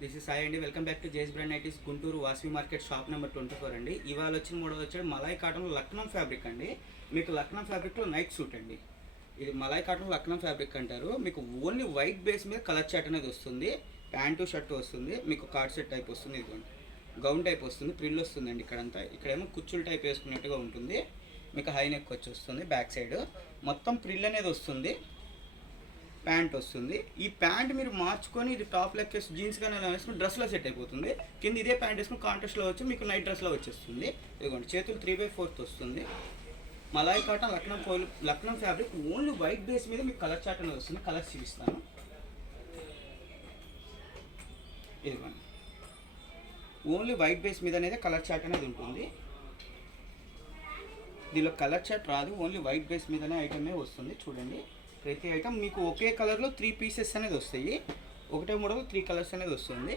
This is Sai అండి. Welcome back to జేస్ brand nighties Guntur Vasavi market shop number 24 అండి. ఇవాళ వచ్చిన మోడల్ వచ్చాడు మలాయ్ కాటన్ లక్నం ఫ్యాబ్రిక్ అండి. మీకు లక్నం ఫ్యాబ్రిక్లో నైట్ సూట్ అండి. ఇది మలాయ్ కాటన్ లక్నం ఫ్యాబ్రిక్ అంటారు. మీకు ఓన్లీ వైట్ బేస్ మీద కలర్ చాట్ అనేది వస్తుంది. ప్యాంటు షర్ట్ వస్తుంది. మీకు కార్డ్ సెట్ టైప్ వస్తుంది. ఇదిగోండి గౌన్ టైప్ వస్తుంది. ప్రిల్ వస్తుందండి. ఇక్కడంతా ఇక్కడేమో కుచ్చులు టైప్ వేసుకున్నట్టుగా ఉంటుంది. మీకు హై నెక్ వచ్చి వస్తుంది. బ్యాక్ సైడ్ మొత్తం ప్రిల్ అనేది వస్తుంది. ప్యాంట్ వస్తుంది. ఈ ప్యాంట్ మీరు మార్చుకొని ఇది టాప్ లెక్కేసి జీన్స్ కానీ అలా వేసుకుని డ్రెస్లో సెట్ అయిపోతుంది. కింద ఇదే ప్యాంట్ వేసుకుని కాంట్రాస్ట్లో వచ్చి మీకు నైట్ డ్రెస్లో వచ్చేస్తుంది. ఇదిగోండి చేతులు 3/4 వస్తుంది. మలాయ్ కాటన్ లక్నం ఫ్యాబ్రిక్ ఓన్లీ వైట్ బేస్ మీద మీకు కలర్ చార్ట్ అనేది వస్తుంది. కలర్స్ చూపిస్తాను. ఇదిగోండి ఓన్లీ వైట్ బేస్ మీద అనేది కలర్ చార్ట్ అనేది ఉంటుంది. దీనిలో కలర్ చార్ట్ రాదు. ఓన్లీ వైట్ బేస్ మీదనే ఐటమే వస్తుంది. చూడండి ప్రతి ఐటమ్ మీకు ఒకే కలర్లో 3 పీసెస్ అనేది వస్తాయి. ఒకటే మోడల్ 3 కలర్స్ అనేది వస్తుంది.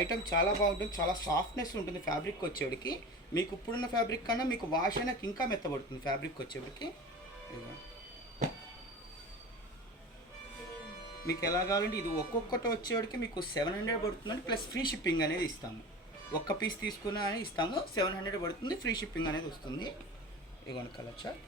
ఐటమ్ చాలా బాగుంటుంది. చాలా సాఫ్ట్నెస్ ఉంటుంది ఫ్యాబ్రిక్ వచ్చేటికి. మీకు ఇప్పుడున్న ఫ్యాబ్రిక్ కన్నా మీకు వాష్ అయినాక ఇంకా మెత్తబడుతుంది ఫ్యాబ్రిక్ వచ్చేటికి. మీకు ఎలా కావాలంటే ఇది ఒక్కొక్కటి వచ్చేవాడికి మీకు 700 పడుతుందండి. ప్లస్ ఫ్రీ షిప్పింగ్ అనేది ఇస్తాము. ఒక్క పీస్ తీసుకున్నా అని ఇస్తాము. 700 పడుతుంది. ఫ్రీ షిప్పింగ్ అనేది వస్తుంది. ఇదిగోండి కలర్ చార్ట్.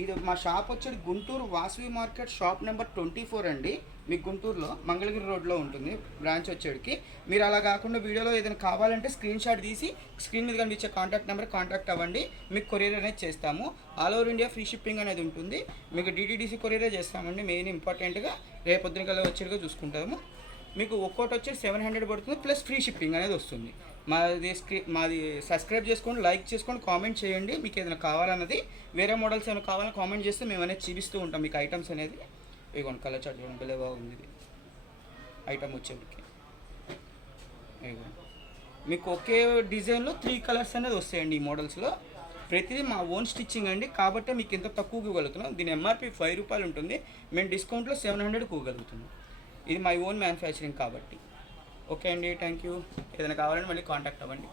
ఇది మా షాప్ వచ్చేది Guntur Vasavi market shop number 24 అండి. మీకు గుంటూరులో మంగళగిరి రోడ్లో ఉంటుంది బ్రాంచ్ వచ్చేటికి. మీరు అలా కాకుండా వీడియోలో ఏదైనా కావాలంటే స్క్రీన్ షాట్ తీసి స్క్రీన్ మీద కనిపించే కాంటాక్ట్ నెంబర్ కాంటాక్ట్ అవ్వండి. మీకు కొరియర్ అనేది చేస్తాము. All over India free shipping అనేది ఉంటుంది. మీకు డిటీడీసీ కొరియరే చేస్తామండి. మెయిన్ ఇంపార్టెంట్గా రేపొద్దున కల్లా వచ్చేట్టుగా చూసుకుంటాము. మీకు ఒక్కోటి వచ్చేసి 700 పడుతుంది. ప్లస్ ఫ్రీ షిప్పింగ్ అనేది వస్తుంది. మాది సబ్స్క్రైబ్ చేసుకోండి, లైక్ చేసుకోండి, కామెంట్ చేయండి. మీకు ఏదైనా కావాలన్నది వేరే మోడల్స్ ఏమైనా కావాలని కామెంట్ చేస్తే మేము అనేది చూపిస్తూ ఉంటాం మీకు ఐటమ్స్ అనేది. ఇదిగోండి కలర్ చార్ట్ చూడండి భలే బాగుంది. ఇది ఐటమ్ వచ్చేటికి ఇదిగోండి మీకు ఒకే డిజైన్లో 3 కలర్స్ అనేది వస్తాయండి. ఈ మోడల్స్లో ప్రతిదీ మా ఓన్ స్టిచ్చింగ్ అండి. కాబట్టి మీకు ఇంత తక్కువకి ఇవ్వగలుగుతున్నాం. దీని ఎంఆర్పి 5 రూపాయలు ఉంటుంది. మేము డిస్కౌంట్లో 700 ఇవ్వగలుగుతున్నాం. ఇది మై ఓన్ మ్యానుఫ్యాక్చరింగ్ కాబట్టి. ఓకే అండి, థ్యాంక్ యూ. ఏదైనా కావాలంటే మళ్ళీ కాంటాక్ట్ అవ్వండి.